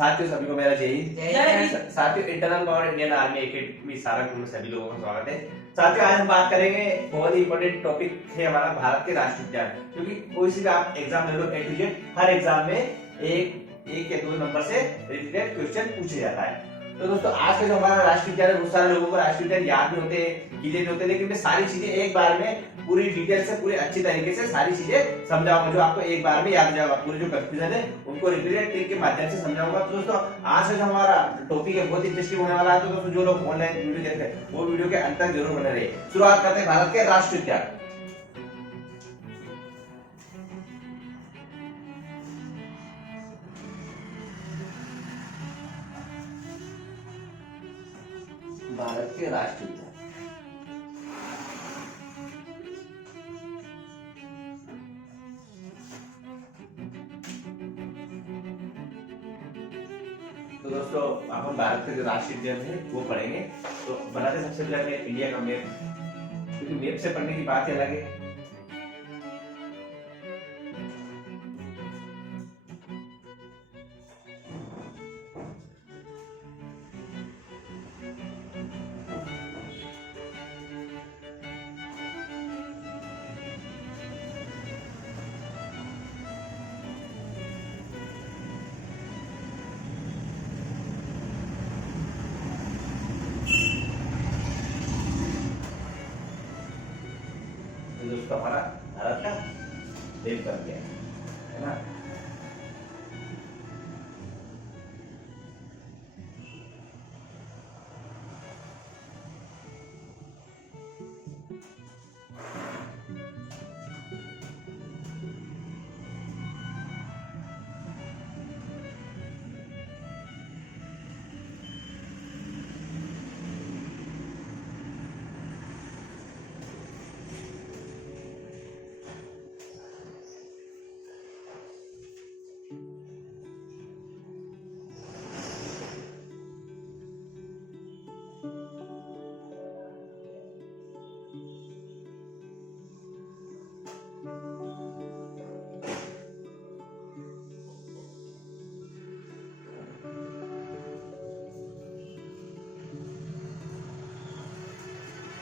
साथियों सभी को मेरा जय हिंद। जय हिंद। साथियों internal government Indian army academy Sarangpur में सभी लोगों का स्वागत है। साथियों आज हम बात करेंगे, बहुत ही इंपॉर्टेंट टॉपिक है हमारा भारत के राष्ट्रीय उद्यान। क्योंकि कोई सी भी आप एग्जाम ले लो A to Z, her exam में एक या दो नंबर से रिलेटेड क्वेश्चन पूछे जाता है। तो दोस्तों आज का जो हमारा राष्ट्रीय उद्यान है, बहुत सारे लोगों को राष्ट्रीय उद्यान याद नहीं होते, क्लियर नहीं होते, लेकिन मैं सारी चीजें एक बार में पूरी डिटेल से पूरी अच्छी तरीके से सारी चीजें समझाऊंगा, जो आपको एक बार में याद हो जाएगा। पूरे जो कंफ्यूजन है उनको रिपीटेड ट्रिक के माध्यम से समझाऊंगा। तो दोस्तों आज का जो हमारा टॉपिक है बहुत इंटरेस्टिंग होने वाला है। तो दोस्तों जो लोग ऑनलाइन वीडियो देख रहे हैं वो वीडियो के अंत तक जरूर बने रहिए। शुरुआत करते हैं भारत के राष्ट्रीय उद्यान। भारत के राष्ट्रीय उद्यान तो दोस्तों अपन भारत के जो राष्ट्रीय उद्यान है वो पढ़ेंगे। तो बनाते सबसे पहले हमें इंडिया का मैप, क्योंकि मैप से पढ़ने की बात ही अलग है। दोस्तों हमारा भारत का देश बन गया है ना।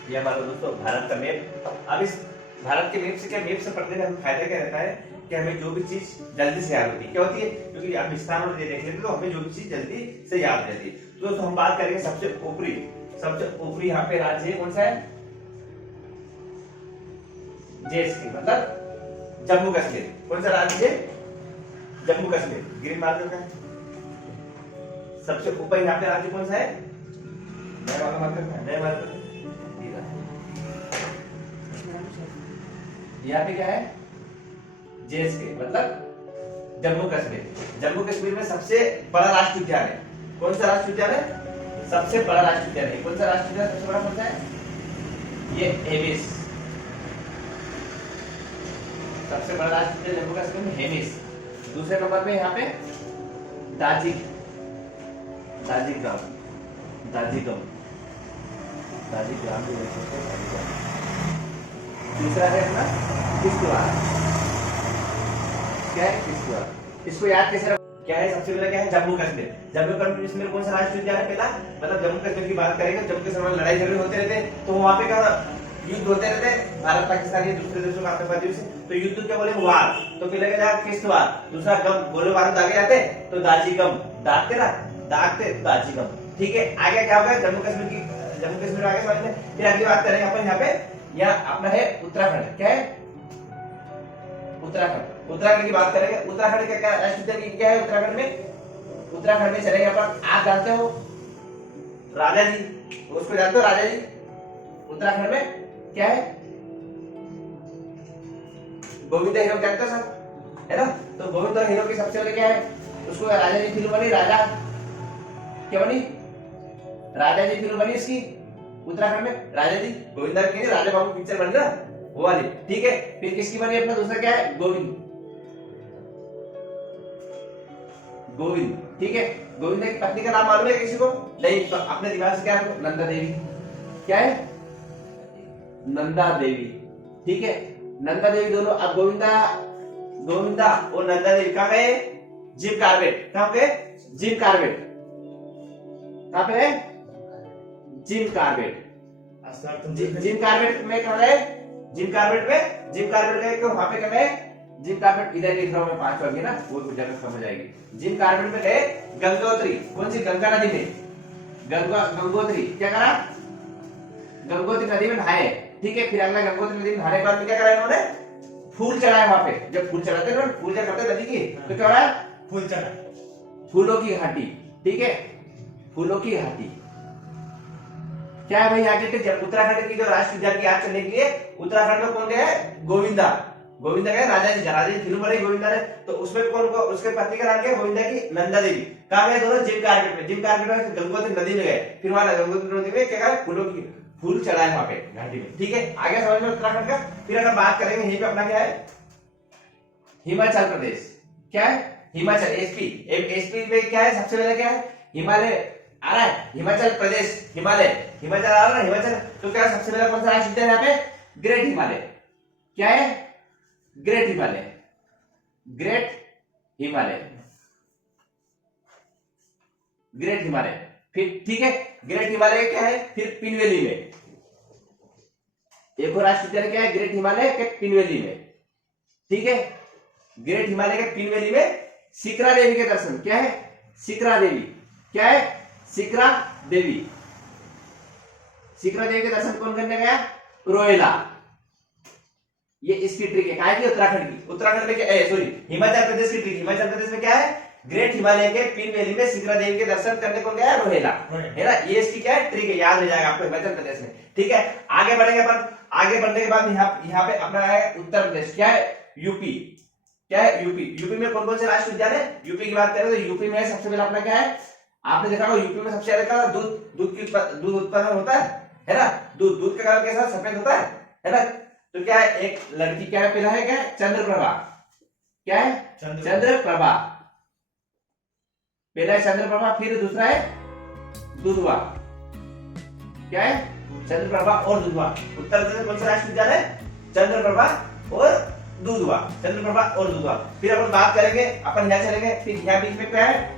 ये हमारा दोस्तों भारत का मैप। अब इस भारत के मैप से क्या, मैप से पढ़ने का हमें फायदा क्या रहता है कि हमें जो भी चीज जल्दी से याद होती है। क्या होती है? क्योंकि हम स्थान और देख लेते तो हमें जो भी चीज जल्दी से याद रहती है। तो दोस्तों हम बात करेंगे सबसे ऊपरी यहाँ पे राज्य कौन सा है? JSK मतलब जम्मू कश्मीर। कौन सा राज्य है? जम्मू कश्मीर। ग्रीन मार्कर का सबसे ऊपर यहाँ पे राज्य कौन सा है? नया वाला मार्कर का, नया मार्कर। यहाँ पे क्या है? JSK मतलब जम्मू कश्मीर। जम्मू कश्मीर में सबसे बड़ा राष्ट्रीय उद्यान है। कौन सा राष्ट्रीय उद्यान है? सबसे बड़ा राष्ट्रीय उद्यान है। कौन सा राष्ट्रीय उद्यान सबसे बड़ा? कौन सा है? ये हेमिस। सबसे बड़ा राष्ट्रीय उद्यान जम्मू कश्मीर में हेमिस। दूसरे नंबर पे यहाँ पे दाजिगम। दूसरा है अपना किश्तवाड़। क्या है? किश्तवाड़। इसको याद कैसे रख? क्या है? सबसे पहले क्या है? जम्मू कश्मीर। जम्मू कश्मीर कौन सा राष्ट्रीय उद्यान है? पहला मतलब जम्मू कश्मीर की बात करेंगे, जम्मू कश्मीर में लड़ाई झगड़े होते रहते, तो वहां पे क्या युद्ध होते रहते, भारत पाकिस्तान या दूसरे देशों का आतंकवादियों से। तो युद्ध क्या बोले? वार। तो पहले क्या किश्तवाड़, दूसरा गम, गोले बारूद दागे जाते तो दाजिगम, दागते तो दाजिगम। ठीक है, आगे क्या होगा? जम्मू कश्मीर आगे समझ में। फिर अगली बात करेंगे अपन यहाँ पे, यहाँ अपना है उत्तराखंड। क्या है? उत्तराखंड की बात करेंगे। उत्तराखंड का क्या राष्ट्रीय उद्यान क्या है? उत्तराखंड में चलेंगे अपन। आप जानते हो राजा जी, उसको जानते हो राजा जी? उत्तराखंड में क्या है? गोविंद हीरो जानते हो सब, है ना? तो गोविंद हीरो की सबसे पहले क्या है? उसको राजा जी फिल्म बनी, राजा क्या बनी? राजा जी फिल्म बनी इसकी उत्तराखंड में। राजा जी गोविंदा की राजा बाबू पिक्चर बनी ना, वो वाली। ठीक है, फिर किसकी बनी? अपना दूसरा क्या है? गोविंद। ठीक है, गोविंदा की पत्नी का नाम मालूम है किसी को? नहीं, तो अपने दिमाग से क्या है? नंदा देवी। क्या है? नंदा देवी। ठीक है, नंदा देवी दोनों। अब गोविंदा और नंदा देवी कहाँ गए? जिम कार्बेट, कहां पे? जिम कार्बेट, कहां पे है? Jim Corbett. जिम कार्बेट में कहां है? जिम कार्बेट में, जिम कार्बेट में क्यों वहां पे कहां है? जिम कार्बेट इधर लिख रहा हूं मैं 5 वर्ग ना, वो जगह समझ आएगी। जिम कार्बेट में गए गंगोत्री, कौन सी? गंगा नदी में, गंगोत्री क्या करा? गंगोत्री नदी में नहाए, ठीक है। फिर अगला गंगोत्री नदी में नहाने के बाद में क्या करा इन्होंने? फूल चढ़ाए वहां पे। जब फूल चढ़ाते हैं, पूजा करते नदी की, तो क्या हो रहा है? फूल चढ़ा, फूलों की घाटी, ठीक है, फूलों की घाटी। क्या है भाई आगे के? जब उत्तराखंड की जो राष्ट्रीय उद्यान की याद करने के लिए उत्तराखंड में कौन गया है? गोविंदा, गोविंदा गए, राजा जी फिल्म बनी गोविंदा ने, तो उसमें कौन को? उसके पत्नी का नाम क्या है? गोविंदा की नंदा देवी। कहां गए दोनों? जिम कार्बेट में। जिम कार्बेट में गंगोत्री नदी में गए, फिर वहां गंगोत्री नदी में क्या करा? फूलों की फूल चढ़ाए वहां पे घाटी में, ठीक है। आगे समझ में उत्तराखंड का। फिर अगर बात करेंगे यहीं पे अपना क्या है? हिमाचल प्रदेश, क्या है? हिमाचल, एसपी। एसपी में क्या है? सबसे पहले क्या है? हिमालय आ रहा है, हिमाचल प्रदेश, हिमालय, हिमाचल आ रहा है, हिमाचल। तो क्या सबसे पहले कौन सा राष्ट्रीय उद्यान यहाँ पे? ग्रेट हिमालय। क्या है? Great Himalaya, great Himalaya, great Himalaya. फिर ठीक है, ग्रेट हिमालय क्या है? फिर पिनवेली में एक और राष्ट्रीय उद्यान क्या है? ग्रेट हिमालय के पिनवेली में, ठीक है। ग्रेट हिमालय के पिनवेली में शिखरा देवी के दर्शन, क्या है? शिखरा देवी, क्या है? शिखरा देवी। शिखरा देवी के दर्शन कौन करने गया? रोहिला। ये इसकी ट्रिक है, कहा की? उत्तराखंड की। उत्तराखंड में क्या? सॉरी, हिमाचल प्रदेश की ट्रिक। हिमाचल प्रदेश में क्या है? ग्रेट हिमालय के पिन वैली में शिखरा देवी के दर्शन करने कौन गया? रोहिला, है ना। ये इसकी क्या है? ट्रिक है, याद रह जाएगा आपको, हिमाचल प्रदेश में, ठीक है। आगे बढ़ेंगे अपन। आगे बढ़ने के बाद यहाँ पे अपना है उत्तर प्रदेश, क्या है? यूपी, क्या है? यूपी। यूपी में कौन कौन से राष्ट्रीय उद्यान है? यूपी की बात करें तो यूपी में सबसे पहले अपना क्या है? आपने देखा होगा यूपी में सबसे ज्यादा दूध उत्पादन होता है ना। दूध का कलर कैसा? सफेद होता है ना। तो क्या है? एक लड़की क्या है? पहला है क्या है? चंद्रप्रभा, क्या है? चंद्रप्रभा, पहला है चंद्रप्रभा, फिर दूसरा है दुधवा, क्या है? चंद्रप्रभा और दुधवा। उत्तर प्रदेश में कौन सा राष्ट्रीय उद्यान है? चंद्रप्रभा और दुधवा, चंद्रप्रभा और दुधवा। फिर अपन बात करेंगे, अपन यहाँ चलेंगे, फिर यहाँ बीच में क्या है?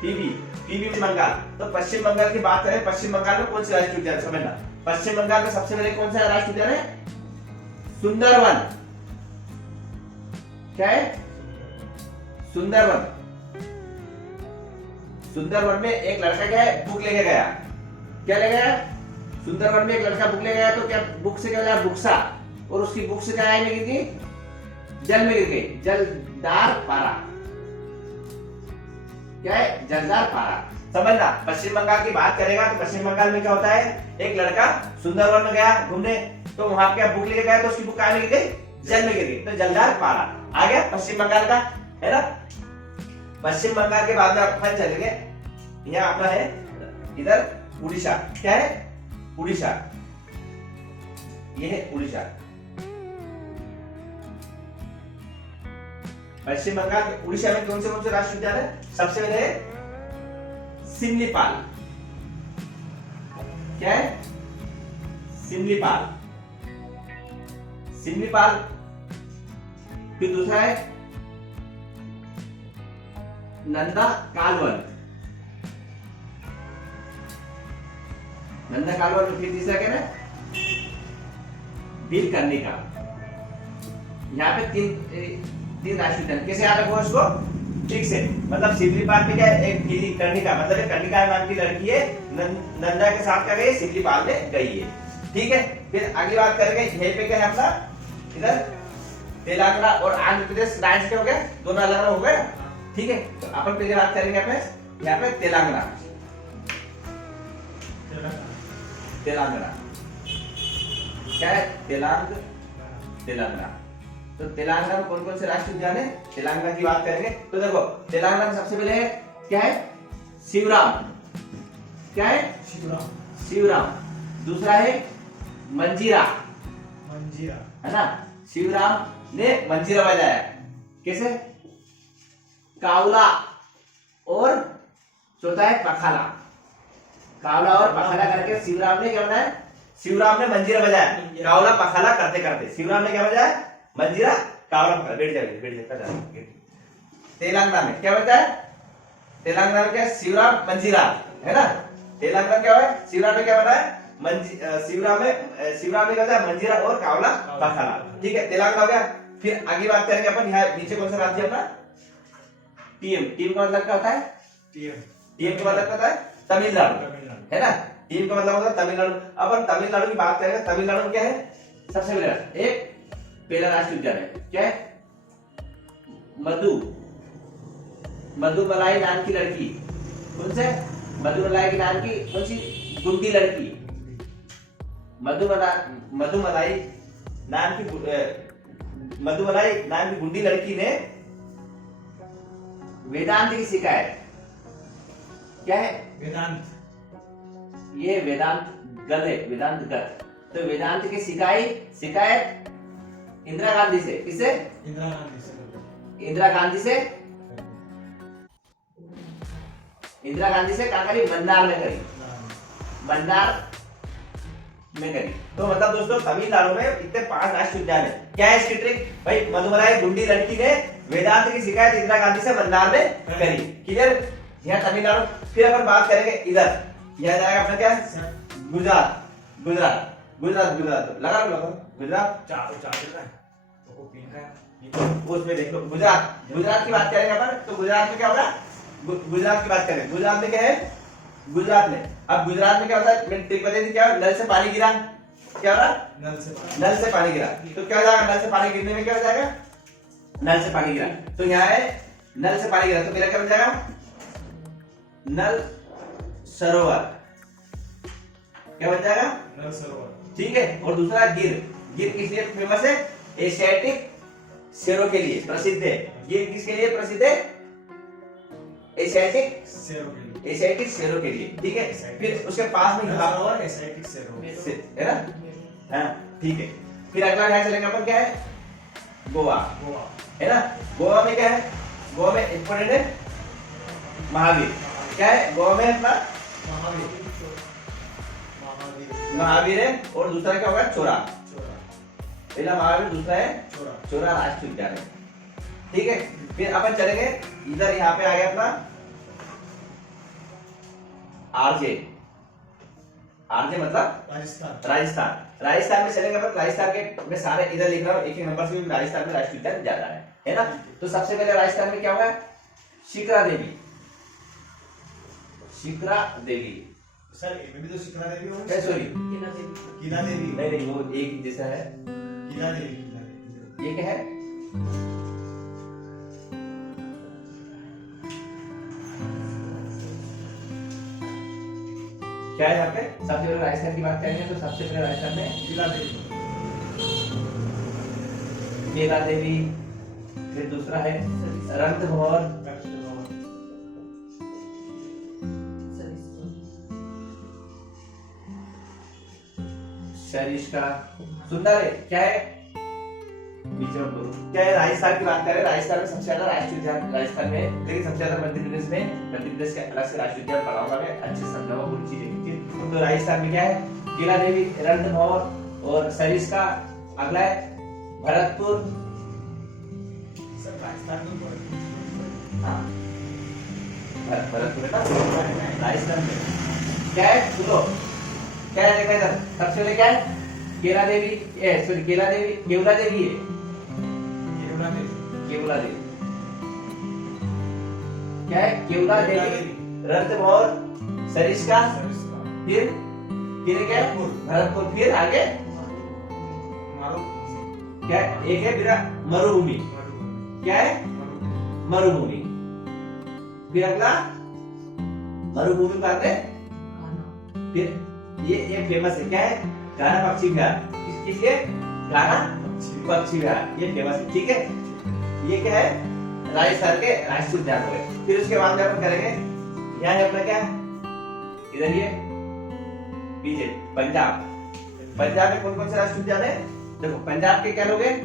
पीवी बंगाल। तो पश्चिम बंगाल की बात करें, पश्चिम बंगाल में कौन सी राष्ट्रीय उद्यान? समझना, पश्चिम बंगाल में सबसे पहले कौन सा राष्ट्रीय उद्यान है? सुंदरवन, क्या है? सुंदरवन। सुंदरवन में एक लड़का क्या है? बुक लेके गया, क्या ले गया? सुंदरवन में एक लड़का बुक ले गया, तो क्या बुक से क्या गया? बुक्सा, और उसकी बुक से क्या गिर गई? जल में गिर गई, जलदार पारा, क्या है? जलदार पारा। समझना, पश्चिम बंगाल की बात करेगा तो पश्चिम बंगाल में क्या होता है? एक लड़का सुंदरवन में गया घूमने, तो वहां पे बुक लेके गया, तो उसकी बुक कहां में गिर गई? जल में गिर गई, तो जलदार पारा आ गया पश्चिम बंगाल का, है ना। पश्चिम बंगाल के बाद में अपन चलेंगे, यहाँ अपना है इधर उड़ीसा, क्या है? उड़ीसा, ये है उड़ीसा। पश्चिम बंगाल, उड़ीसा में कौन से राष्ट्रीय उद्यान है? सबसे पहले है सिमलीपाल, क्या है? सिमलीपाल, सिमलीपाल। फिर दूसरा है नंदा कालवन, नंदा कालवन। फिर तीसरा क्या है? भीलकर्णिका। यहाँ पे तीन राष्ट्रीय उद्यान। कैसे याद रखो इसको? ठीक से, मतलब सिमलीपाल में क्या है? एक भीलकर्णिका, मतलब कर्णिका नाम की लड़की है, नंदा के साथ क्या गई? सिमलीपाल में गई है, ठीक है। फिर अगली बात करेंगे, यहीं पे क्या है अपना? इधर तेलंगाना और आंध्र प्रदेश राज्य के हो गए, दोनों अलग अलग हो गए, ठीक है। तो अपन पहले बात करेंगे यहाँ पे तेलंगाना, तेलंगाना, क्या है? तेलंगाना। तो तेलंगाना में कौन कौन से राष्ट्रीय उद्यान है? तेलंगाना की बात करेंगे तो देखो, तेलंगाना में सबसे पहले है क्या है? शिवराम, क्या है? शिवराम। दूसरा है मंजीरा, है ना। शिवराम ने मंजीरा बजाया, कैसे? कावला और चौथा है पखाला, कावला और पखाला करके शिवराम ने क्या बनाया? शिवराम ने मंजीरा बजाया, कावला पखाला करते करते शिवराम ने क्या बजाया? मंजीरा, कावला पखाला। बैठ जाइए, बैठ जाइए। तेलंगाना में क्या होता है? तेलंगाना में क्या है? शिवराम मंजीरा, है ना? तेलंगाना क्या है? शिवराम में क्या बना है? शिवराम में क्या होता है? मंजीरा और कावला पथाला। ठीक है, तेलंगाना हो गया। फिर आगे बात करेंगे अपन, यहाँ नीचे कौन सा राज्य अपना? टीम का मतलब क्या होता है? टीम का मतलब क्या होता है? तमिलनाडु, है ना? टीम का मतलब होता है तमिलनाडु। अपन तमिलनाडु की बात करेंगे, तमिलनाडु में क्या है? सबसे पहला राष्ट्रीय उद्यान है, क्या है? मधुमलाई नाम की लड़की, कौन से? मधुमलाई नाम की कौन सी गुंडी लड़की? मधुमलाई नाम की गुंडी लड़की ने वेदांत की शिकायत, क्या है? ये वेदांत गद है, वेदांत गद। तो वेदांत की शिकायत इंदिरा गांधी से, किससे? इंदिरा गांधी से कहा करी? मन्नार में करी। तो मतलब दोस्तों तमिलनाडु में इतने 5 राष्ट्रीय उद्यान है। क्या है इसकी ट्रिक भाई? मधुमलाई गुंडी लड़की ने वेदांत की शिकायत इंदिरा गांधी से मन्नार में करी। क्लियर? यहाँ तमिलनाडु। फिर अपन बात करेंगे इधर, यह जाएगा अपना क्या? गुजरात लगा लो गुजरात। उसमें देख लो गुजरात की बात करेंगे अपन। तो गुजरात में क्या होगा? गुजरात की बात करें, गुजरात में क्या है? गुजरात में क्या होता है? मैंने ट्रिक बताई थी, क्या? नल से पानी गिरा। क्या होगा? नल से पानी गिरा। तो क्या हो जाएगा? नल से पानी गिरने में क्या हो जाएगा? नल से पानी गिरा। तो यहाँ है नल से पानी गिरा, तो मेरा क्या बन जाएगा? नल सरोवर। क्या बन जाएगा? नल सरोवर। ठीक है। और दूसरा गिर किस लिए फेमस है? एशियाटिक शेरों के लिए प्रसिद्ध है। गिर किसके लिए प्रसिद्ध है? एशियाटिक शेरों के लिए। ठीक है। फिर उसके पास में एशियाटिक शेरों है ना? हाँ, ठीक है। फिर अगला यहाँ चलेंगे अपन, क्या है? गोवा, है ना? गोवा में क्या है? गोवा में इंपोर्टेंट है महावीर। क्या है गोवा में? अपना महावीर है। और दूसरा क्या होगा? चोरा। पहला महावीर, दूसरा है चोरा राष्ट्रीय उद्यान है। ठीक है। फिर अपन चलेंगे इधर, यहाँ पे आ गया अपना आरजे मतलब राजस्थान में चलेंगे अपन। राजस्थान के मैं सारे इधर लिख रहा हूँ एक नंबर से, राजस्थान में राष्ट्रीय उद्यान ज्यादा है ना? तो सबसे पहले राजस्थान में क्या होगा? शिखरा देवी। सर इनमें भी तो शिखरा देवी हो, सॉरी कीला देवी नहीं, वो एक जैसा है। कीला देवी ये क्या है? क्या है यहाँ पे? सबसे पहले राजस्थान की बात करेंगे तो सबसे पहले राजस्थान में कीला देवी, फिर दूसरा है रणथंभौर, सरिस्का। सुंदर है। क्या है? क्या है? राजस्थान की बात करें, राजस्थान में सबसे ज्यादा राष्ट्रीय उद्यान राजस्थान में है, लेकिन सबसे ज्यादा मध्य प्रदेश के अलग से राष्ट्रीय उद्यान पढ़ाऊंगा मैं, अच्छे से समझाऊंगा पूरी चीजें। तो राजस्थान में क्या है? कीला देवी, रणथंभौर और सरिस्का। अगला है भरतपुर। राजस्थान में हाँ, भरतपुर है ना राजस्थान में। क्या है? सुनो, क्या है? देखा इधर, सबसे पहले क्या है? केवला देवी है। केवला देवी क्या है? केवला देवी, रणथंभौर, सरिस्का, फिर क्या है? भरतपुर। फिर आगे क्या है? एक है बिरा मरुभूमि। क्या है? मरुभूमि। फिर अगला मरुभूमि बाद में फिर ये फेमस है। क्या है? घाना पक्षी विहार। किस लिए? घाना पक्षी विहार, ये फेमस है। ठीक है। ये क्या है? राजस्थान के राष्ट्रीय उद्यान हो गए। फिर उसके बाद में अपन करेंगे यहाँ है अपना क्या? इधर ये पीछे पंजाब में कौन कौन से राष्ट्रीय उद्यान है? देखो पंजाब के क्या लोग हैं?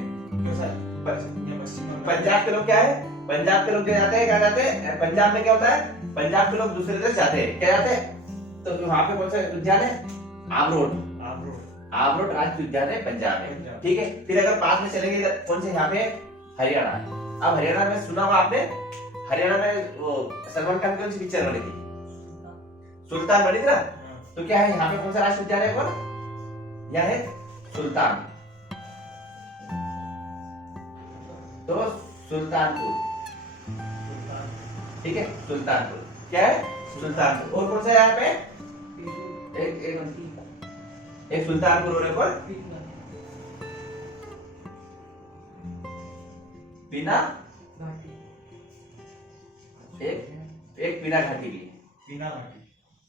पंजाब के लोग क्या है? पंजाब के लोग जाते हैं, क्या जाते हैं? पंजाब में क्या होता है? पंजाब के लोग दूसरे देश जाते हैं, क्या जाते हैं? तो वहां पे कौन सा उद्यान है? आबरोड राष्ट्रीय उद्यान है पंजाब में। ठीक है। फिर अगर पास में चलेंगे इधर, कौन से? यहाँ पे हरियाणा है। अब हरियाणा में सुना होगा आपने हरियाणा में वो सलमान खान की कौन सी पिक्चर बनी थी? सुल्तान बनी थी ना। तो क्या है यहाँ पे कौन सा राष्ट्रीय उद्यान है? कौन यह है? सुल्तान। तो सुल्तानपुर, ठीक है, सुल्तानपुर क्या है? सुल्तानपुर। और कौन सा है यहाँ पे? एक सुल्तानपुर और एक और पीना, एक पीना घाटी भी, पीना घाटी,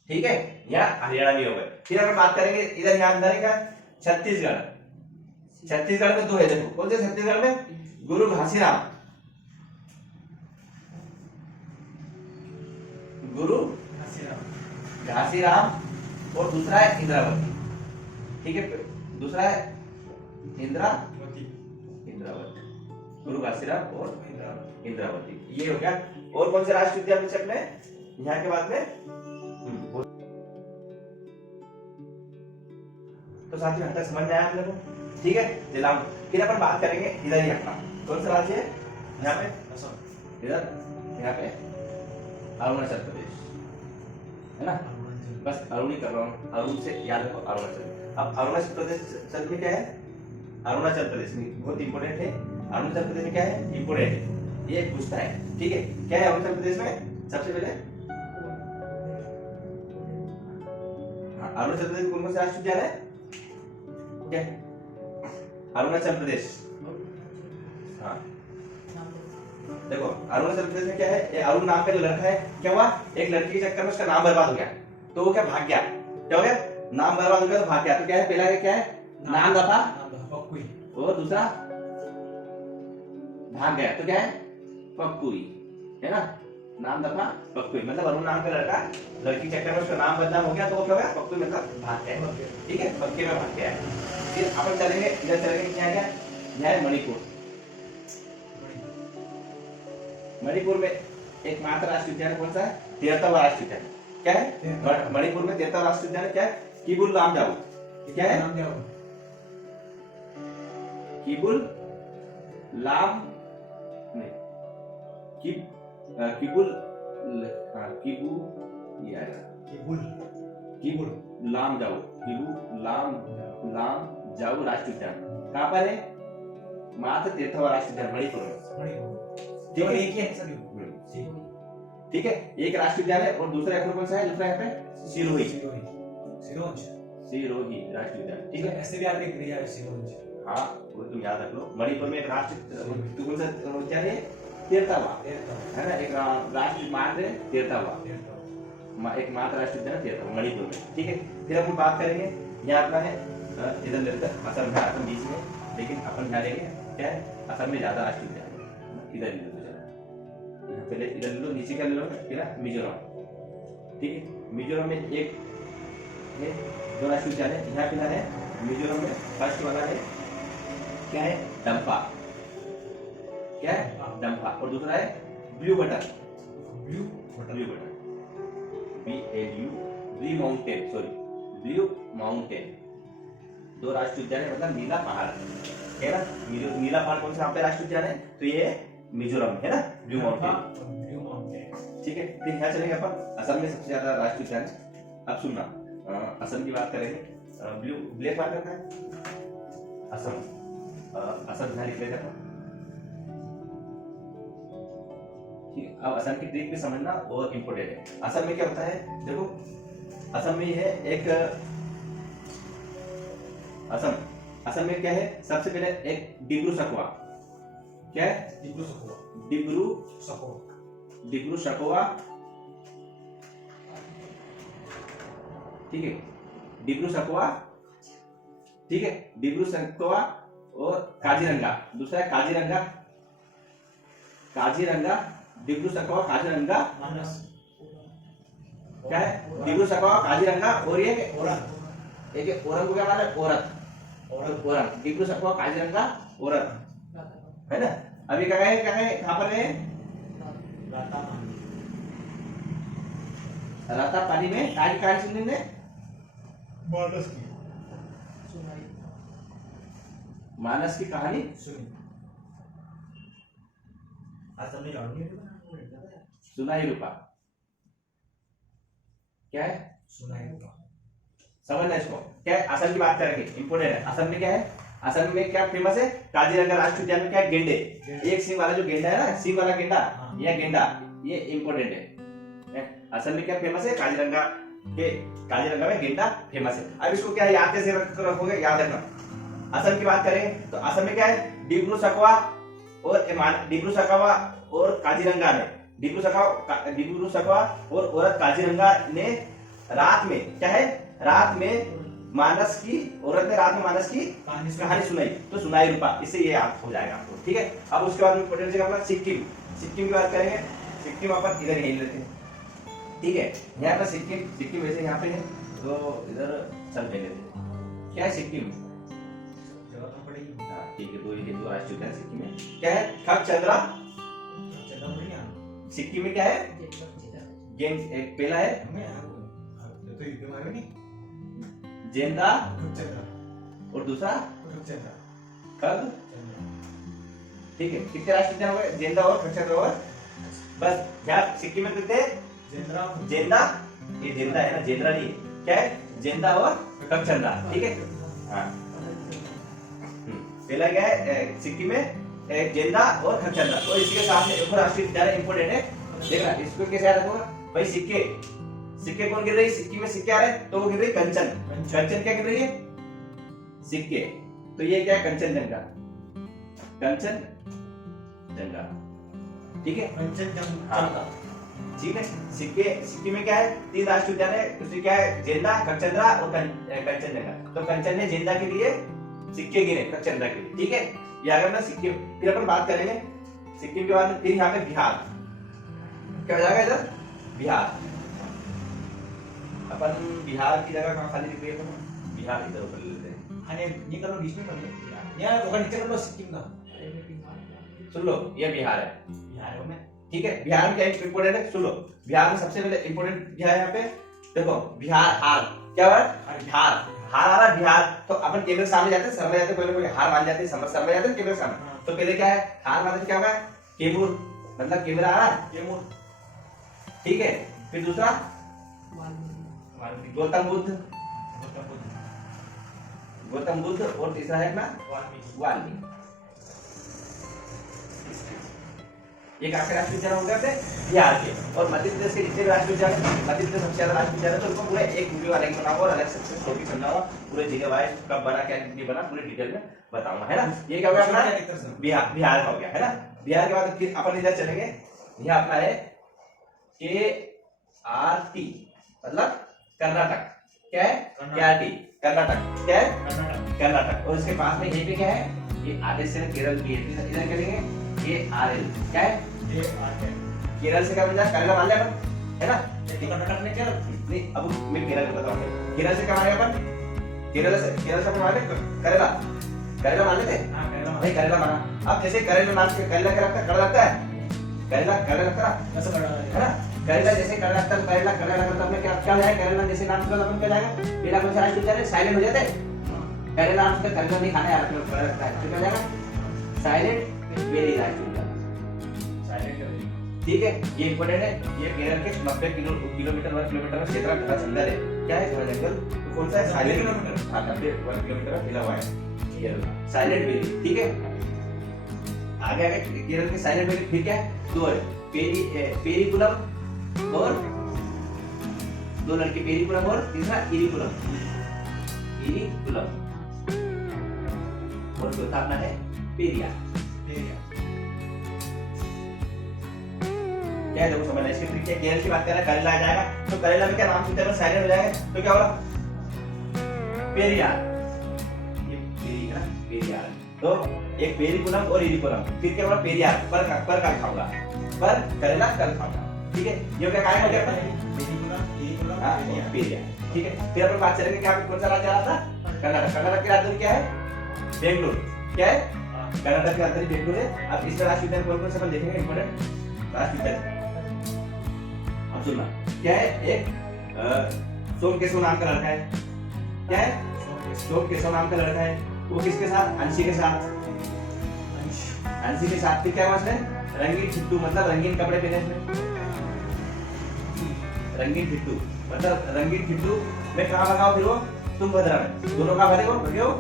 ठीक है, यहाँ हरियाणा भी हो गए। फिर हम बात करेंगे इधर यहाँ अंदर का छत्तीसगढ़। छत्तीसगढ़ में दो है, देखो कौन से छत्तीसगढ़ में? गुरु घासीराम, गुरु घासीराम और दूसरा है इंद्रावती, ठीक है, दूसरा है इंद्रावती, गुरु घासीराम और इंद्रावती, ये हो गया। और कौन से राष्ट्रीय उद्यान पूछे अपने यहाँ के बाद में? तो साथियों यहाँ तक समझ में आया आप लोगों को, ठीक है। जिला फिर अपन बात करेंगे इधर ही अपना कौन सा राज्य है यहाँ पे? इधर यहाँ पे अरुणाचल प्रदेश है ना। बस अरुण ही कर रहा हूँ, अरुण से याद रखो अरुणाचल। अब अरुणाचल प्रदेश में क्या है? अरुणाचल प्रदेश में बहुत इंपोर्टेंट है। अरुणाचल प्रदेश में क्या है? इंपोर्टेंट है, ये पूछता है, ठीक है। क्या है अरुणाचल प्रदेश में? सबसे पहले अरुणाचल प्रदेश कौन कौन से राष्ट्रीय उद्यान है? क्या अरुणाचल प्रदेश? हाँ देखो अरुणाचल प्रदेश में क्या है? ये अरुण नाम का जो लड़का है, क्या हुआ? एक लड़की के चक्कर में उसका नाम बर्बाद हो गया, तो वो क्या भाग गया? क्या हो गया? नाम बर्बाद हो गया तो भाग गया। तो क्या है? पहला क्या है? नाम दफा, और दूसरा भाग गया, तो क्या है? पक्कुई, है ना। नाम दफा पक्कुई, मतलब अरुण नाम का लड़का लड़की चक्कर में उसका नाम बदनाम हो गया, तो वो क्या हो गया? पक्कुई, मतलब भाग गया, ठीक है, पक्के में भाग गया है। फिर अपन चलेंगे इधर, चलेंगे क्या है? यह है मणिपुर। मणिपुर में एकमात्र राष्ट्रीय उद्यान कौन सा है? 13वां राष्ट्रीय उद्यान। क्या है मणिपुर में 13वां राष्ट्रीय उद्यान? क्या है? किबुल लामजाओ। क्या है? किबुल लाम नहीं, किबुल किबुल लामजाओ, किबुल लामजाओ राष्ट्रीय उद्यान कहाँ पर है? मात्र 13वां राष्ट्रीय उद्यान मणिपुर में, ठीक है। एक राष्ट्रीय उद्यान है और दूसरा कौन सा है? दूसरा यहाँ पे सिरोही राष्ट्रीय उद्यान, ठीक है। ऐसे भी आगे क्रिया है सिरोंज। हाँ वो तुम याद रख लो। मणिपुर में एक राष्ट्रीय कौन सा उद्यान है? 13वां, है ना। एक राष्ट्रीय मात्र है 13वां, एक मात्र राष्ट्रीय उद्यान 13वां मणिपुर में, ठीक है। फिर हम बात करेंगे यहाँ अपना है इधर लेकर असम है, असम बीच में, लेकिन अपन यहाँ लेंगे क्या है? असम में ज्यादा राष्ट्रीय उद्यान है, इधर ले लो, पहले इधर ले लो, नीचे क्या ले लो? फिर मिजोरम, ठीक है। मिजोरम में एक है, दो राष्ट्रीय उद्यान है यहाँ पे है मिजोरम में। फर्स्ट वाला है क्या है? डंपा, क्या है? डंपा। और दूसरा है blue button, blue mountain, sorry blue mountain. दो राष्ट्रीय उद्यान है, मतलब नीला पहाड़ है ना। नीला पहाड़ कौन सा यहाँ पे राष्ट्रीय उद्यान है? तो ये मिजोरम है ना, ब्लू माउंटेन, ठीक है। फिर यहाँ चलेंगे अपन असम में सबसे ज्यादा राष्ट्रीय उद्यान है। अब सुनना, असम की बात करेंगे। ब्लैक मार्क करना है असम, असम यहाँ लिख लेते हैं। अब असम की ट्रिक भी समझना बहुत इंपोर्टेंट है। असम में क्या होता है? देखो असम में है एक असम में क्या है? सबसे पहले एक डिब्रू सकवा, क्या है? डिब्रू सकवा, ठीक है, डिब्रू सकवा, ठीक है, डिब्रू सकवा और काजीरंगा। दूसरा है काजीरंगा, डिब्रू सकवा, काजीरंगा, क्या है? डिब्रू सकवा, काजीरंगा और ये एक ओरंग को क्या माना? ओरंग, डिब्रू सकवा, काजीरंगा, ओरंग, है ना। अभी क्या है? कहाँ पर है? राता पानी में कहानी सुनेंगे? मानस की कहानी सुनी। असम में सुनाई रूपा क्या है? सुनाई रूपा। समझना इसको। क्या है? असम की बात करेंगे, इंपोर्टेंट है। असम में क्या है? असम में क्या फेमस है? काजीरंगा राष्ट्रीय उद्यान में क्या है? गेंडे। एक सिंह वाला जो गेंडा है ना, सिंह वाला गेंडा, यह गेंडा, ये इंपोर्टेंट है। असम में क्या फेमस है? काजीरंगा के, काजीरंगा में गेंडा फेमस है। अब इसको क्या याद कैसे रखोगे? याद रखना। असम की बात करें तो असम में क्या है? डिब्रू सकवा और काजीरंगा में, डिब्रू सकवा और औरत काजीरंगा ने रात में क्या है? रात में मानस की औरत ने रात में मानस की कहानी सुनाई, तो सुनाई रूपा, इससे ये याद हो जाएगा आपको। ठीक है। अब उसके बाद इंपोर्टेंट जगह अपना सिक्किम। सिक्किम की बात करेंगे। सिक्किम अपन इधर यहीं लेते हैं, ठीक है। यहाँ पर सिक्किम वैसे यहाँ पे है तो इधर चल लेते हैं। क्या है सिक्किम? जगह तो पड़ेगी। हाँ, ठीक है। दो राष्ट्रीय उद्यान सिक्किम में क्या है? खगचंद्रा। जगह पड़ेगी। सिक्किम में क्या है? एक पहला है तो यूपी में नहीं। जेंदा खगचंद्रा और दूसरा खगचंद्रा। खग, ठीक है। कितने राष्ट्रीय उद्यान हो गए? जेंदा और खगचंद्रा और बस। यहाँ सिक्किम में कितने? जेंदा, ये जेंदा है ना, जेंद्रा नहीं है। क्या है? जेंदा और खगचंद्रा, ठीक है। हाँ, पहला क्या है सिक्किम में? जेंदा और खगचंद्रा। और इसके साथ में एक और राष्ट्रीय उद्यान इंपोर्टेंट है, देखना इसको कैसे याद रखोगे भाई? सिक्के कौन गिर रही है? सिक्किम में सिक्के आ रहे हैं तो वो गिर रही है कंचन। कंचन क्या गिर रही है? सिक्के। तो ये क्या है? कंचनजंगा, ठीक है। हाँ, ठीक है। सिक्किम में क्या है? 3 राष्ट्रीय उद्यान है, उसमें क्या है? जेंदा, खगचंद्रा और कंचनजंगा। तो कंचन ने जेंदा के लिए सिक्के गिरे, खगचंद्रा के लिए, ठीक है। ये आ गया ना सिक्किम। फिर अपन बात करेंगे सिक्किम के बाद फिर यहाँ पे बिहार। क्या हो जाएगा इधर? बिहार। अपन बिहार की जगह कहाँ खाली दिख रही है? बिहार इधर ऊपर ले लेते हैं। हाँ, ये कर लो, बीच में कर लो। यहाँ होगा नीचे कर लो सिक्किम का। सुन लो, ये बिहार है, बिहार में, ठीक है। बिहार में क्या इंपोर्टेंट है? सुन लो, बिहार में सबसे पहले इंपोर्टेंट क्या है यहाँ पे? देखो, बिहार, हार। क्या है? हार आ रहा है बिहार। तो अपन कैमरे के सामने जाते हैं, शर्मा जाते हैं, पहले कोई हार मान जाते हैं, शर्मा जाते हैं कैमरे के सामने। तो पहले क्या है? हार मानते क्या होगा? कैमूर, मतलब कैमरा आ रहा है, कैमूर, ठीक है। फिर दूसरा गौतम बुद्ध और तीसरा है अपना वाल्मीकि। एक आखिरी राष्ट्रीय उद्यान हो गया बिहार के। और मध्य प्रदेश के जितने भी राष्ट्रीय उद्यान है, मध्य प्रदेश सबसे ज्यादा राष्ट्रीय उद्यान है, तो उनको पूरा एक वीडियो अलग बनाऊंगा और अलग से टॉपिक समझाऊंगा, पूरे जगह वाइज कब बना, क्या नहीं बना, पूरे डिटेल में बताऊंगा, है ना। ये क्या हो गया अपना बिहार का हो गया, है ना। बिहार के बाद फिर अपन इधर चलेंगे, यह अपना है KRT, मतलब कर्नाटक। क्या है? KRT, कर्नाटक। क्या है? कर्नाटक। और इसके पास में यहीं पे क्या है? ये आधे से केरल की है, इधर करेंगे KRL। क्या है? केरल से क्या बन जाए? करेला मान लिया अपन, है ना। कर्नाटक में केरल नहीं, अब मैं केरल में बताऊंगा। केरल से क्या मानेगा अपन? केरल से अपन माने करेला मान लेते हैं भाई, करेला माना। अब जैसे करेला नाम से करेला क्या लगता है? कड़ा लगता है, करेला लगता है ना। करेला जैसे कड़ा लगता है, करेला मतलब अपने क्या हो जाएगा? करेला जैसे नाम से अपन क्या जाएगा? पहला कौन सा राष्ट्रीय उद्यान है? साइलेंट हो जाते हैं। करेला नाम से करेला नहीं खाना यार, अपने कड़ा लगता है तो क्या हो जाएगा? साइलेंट वेली राष्ट्रीय उद्यान, ठीक है। ये इंपोर्टेंट है। ये केरल के 90 किलोमीटर वर्ग किलोमीटर में क्षेत्र का अंदर है। क्या है? घना जंगल। तो कौन सा है? साइलेंट किलोमीटर, हाँ 90 वर्ग किलोमीटर में फैला हुआ है केरल, साइलेंट वैली, ठीक है। आगे केरल के साइलेंट वैली फिर क्या है? 2 है, पेरीकुलम और 2 लड़के, पेरीकुलम और तीसरा इरिकुलम और चौथा अपना है पेरियार। क्या है? देखो समझना इसकी ट्रिक है। केरल की बात करें, करेला आ जाएगा, तो करेला में क्या नाम सुनते हैं? साइलेंट हो जाएगा, तो क्या होगा? पेरियार। ये पेरी है ना, पेरियार। तो एक पेरीकुलम और इरिकुलम, फिर क्या होगा? पेरियार। पर का खाऊंगा, पर करेला कल खाऊंगा, ठीक है। ये क्या काय हो गया अपना? पेरियार, ठीक है। फिर अपन बात करेंगे क्या कौन सा राज्य आ रहा था? कर्नाटक। कर्नाटक की राजधानी क्या है? बेंगलुरु। क्या है? कर्नाटक की राजधानी बेंगलुरु है। अब इस राष्ट्रीय उद्यान कौन कौन से अपन देखेंगे इंपोर्टेंट राष्ट्रीय उद्यान। अब सुनना, क्या है? एक सोमकेशव नाम का लड़का है। क्या है? सोमकेशव नाम का लड़का है। वो किसके साथ? अंशी के साथ। अंशी के साथ फिर क्या हुआ? रंगीन छिट्टू, मतलब रंगीन कपड़े पहने इसमें, रंगीन ठिट्टू, मतलब रंगीन ठिट्टू मैं कहाँ भगाओ फिर वो तुंगभद्रा में, दोनों कहाँ भगे हो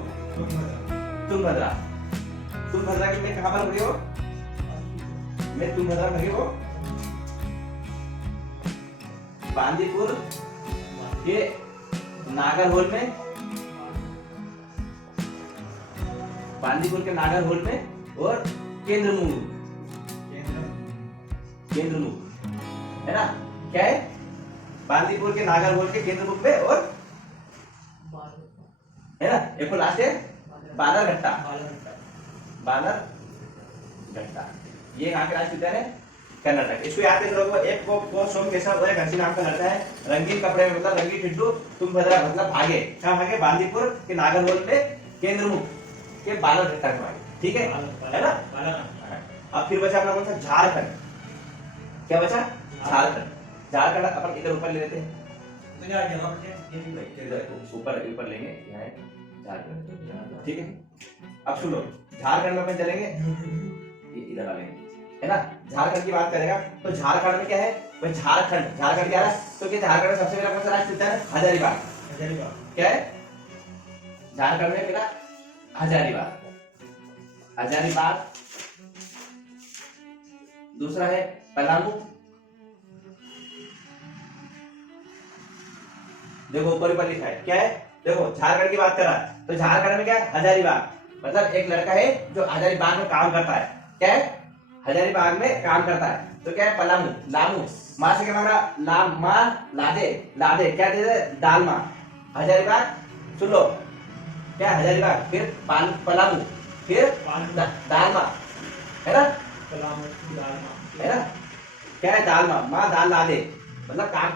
तुंगभद्रा, तुंगभद्रा की मैं कहाँ पर भगे हो, मैं तुंगभद्रा भगे हो बांदीपुर के नागरहोल में, बांदीपुर के नागरहोल में और केंद्रमुख है ना, क्या है बांदीपुर के नागरहोल के केंद्रमुख में, और है ना एक और लास्ट है बानरघट्टा, बानरघट्टा, ये कहाँ के राष्ट्रीय उद्यान है कर्नाटक। इसको याद कैसे रखोगे, एक को सोम केशव और एक घनश्याम नाम का लड़का है, रंगीन कपड़े में मतलब रंगीन ठिड्डू, तुंगभद्रा मतलब भागे, कहाँ भागे बांदीपुर के नागरहोल में केंद्रमुख के बानरघट्टा में भागे, ठीक है ना। अब फिर बचा अपना कौन सा, झारखंड, क्या बचा झारखंड, झारखंड अपन इधर ऊपर ले लेते हैं, ऊपर ऊपर लेंगे, यहाँ है झारखंड, ठीक है। अब सुनो झारखंड में अपन चलेंगे, इधर आ लेंगे, है ना। झारखंड की बात करेगा तो झारखंड में क्या है भाई, झारखंड, झारखंड क्या है, तो क्या झारखंड में सबसे पहला कौन सा राष्ट्रीय उद्यान है, हजारीबाग, क्या है झारखंड में पहला हजारीबाग, हजारीबाग, दूसरा है पलामू, देखो ऊपर ऊपर लिखा है, क्या है देखो झारखंड की बात कर रहा है तो झारखंड में क्या है हजारीबाग, मतलब एक लड़का है जो हजारीबाग में काम करता है, क्या है हजारीबाग में काम करता है, तो क्या है पलामू, लामू, माँ से क्या मांग रहा, लाम माँ लादे, लादे क्या दे दे, दाल माँ, हजारीबाग सुन लो, क्या है हजारीबाग, फिर पलामू, फिर दाल माँ, है ना, है ना, क्या है दाल माँ दाल लादे, मतलब काम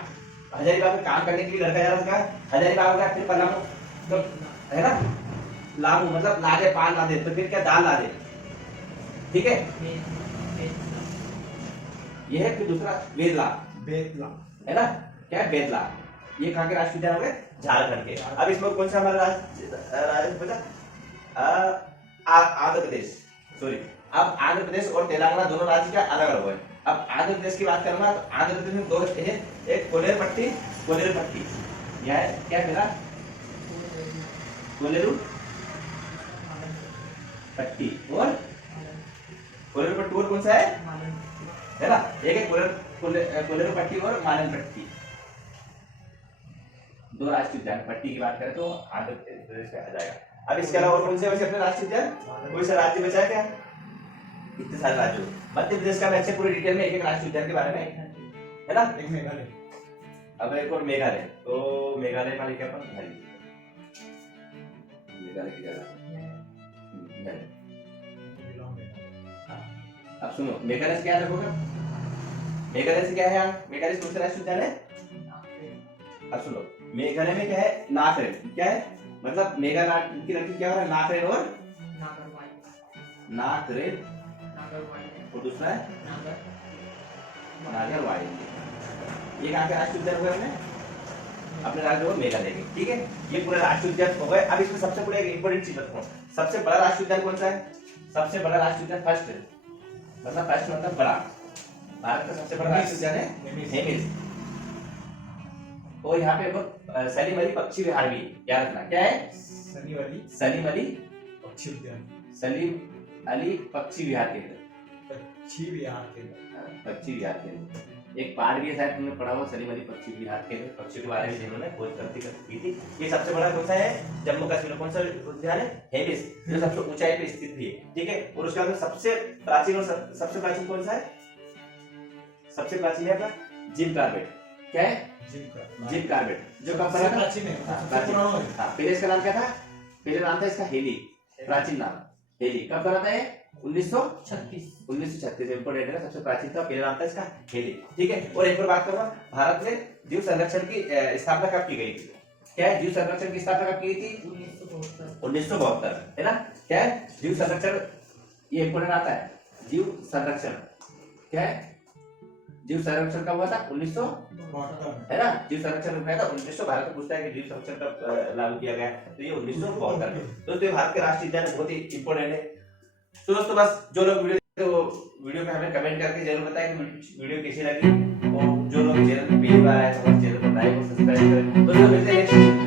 हजारीबाग में काम करने के लिए लड़का जा रहा है, हजारीबाग का फिर पलामू, तो है ना, लामू मतलब लादे पान लादे, तो फिर क्या दाल लादे, ठीक है। ये है फिर दूसरा बेतला, है ना, क्या है बेतला, ये कहाँ के राष्ट्रीय उद्यान हो गए, झारखंड के। अब इसमें कौन सा हमारा राज्य, आंध्र प्रदेश, सॉरी, अब आंध्र प्रदेश और तेलंगाना दोनों राज्य क्या अलग अलग है। अब आंध्र प्रदेश की बात करूंगा तो आंध्र प्रदेश में दो है, एक कोलेरू पट्टी, यह है क्या मेरा कोलेरू पट्टी, और कोलेरू पट्टी और कौन सा है ना, एक है कोलेरू पट्टी और मालन पट्टी, दो राष्ट्रीय उद्यान। पट्टी की बात करें तो आंध्र प्रदेश में आ जाएगा। अब इसके अलावा और कौन से वैसे अपने राष्ट्रीय उद्यान, कोई सा राज्य बचा है क्या, इतने सारे राज्यों, मध्य प्रदेश का मैं अच्छे पूरे डिटेल में एक एक राष्ट्रीय उद्यान के बारे में, है ना, एक मेघालय, अब एक और मेघालय, तो मेघालय वाले क्या अपन मेघालय की जगह, अब सुनो मेघालय से क्या रखोगे, मेघालय से क्या है यार, मेघालय से कौन सा राष्ट्रीय उद्यान है, अब सुनो मेघालय में क्या है, नाकरेन, क्या है मतलब मेघालय की लड़की क्या हो रहा है, नाकरेन और नाकरेन, और दूसरा है नागरवाइल, ये कहाँ के राष्ट्रीय उद्यान हुए हमने अपने राज्य में मेघालय के, ठीक है। ये पूरा राष्ट्रीय उद्यान हो गए। अब इसमें सबसे बड़ा एक इंपॉर्टेंट चीज बताऊं, सबसे बड़ा राष्ट्रीय उद्यान कौन सा है, सबसे बड़ा राष्ट्रीय उद्यान फर्स्ट मतलब बड़ा, भारत का सबसे बड़ा राष्ट्रीय उद्यान है हेमिस, और यहाँ पे सलीम अली पक्षी विहार भी याद रखना, क्या है सलीम अली पक्षी उद्यान, सलीम अली पक्षी विहार केंद्र, पक्षी विहार केंद्र, एक पार्ट भी है शायद तुमने पढ़ा हो, सलीम अली पक्षी विहार केंद्र, पक्षियों के बारे में जिन्होंने खोज करती की थी। ये सबसे बड़ा कौन सा है, जम्मू कश्मीर कौन सा उद्यान है, हेमिस, जो सबसे ऊंचाई पे स्थित भी है, ठीक है। और उसके बाद सबसे प्राचीन और सबसे प्राचीन कौन सा है, सबसे प्राचीन है अपना जिम कार्बेट, क्या है जिम कार्बेट, जो कब बना था, प्राचीन है, पहले इसका नाम क्या था, पहले नाम था इसका हेली, प्राचीन नाम हेली, कब बना था ये 1936 इंपोर्टेंट है ना, सबसे प्राचीन था, पहले नाम था इसका हेली, ठीक है। और एक और बात करूंगा, भारत में जीव संरक्षण की स्थापना कब की गई थी, क्या है जीव संरक्षण की स्थापना कब की गई थी, 1972, है ना, क्या है जीव संरक्षण, ये इंपोर्टेंट आता है, जीव संरक्षण क्या है, जीव संरक्षण कब हुआ था 1972, है ना, जीव संरक्षण हुआ था 1900, भारत में पूछता है कि जीव संरक्षण कब लागू किया गया, तो ये 1972। दोस्तों भारत के राष्ट्रीय उद्यान बहुत ही इंपोर्टेंट है। तो दोस्तों बस जो लोग वीडियो वीडियो में हमें कमेंट करके जरूर बताएं कि वीडियो कैसी लगी, और जो लोग चैनल पे पहली बार आए तो हमारे चैनल को लाइक और सब्सक्राइब करें। दोस्तों मिलते हैं नेक्स्ट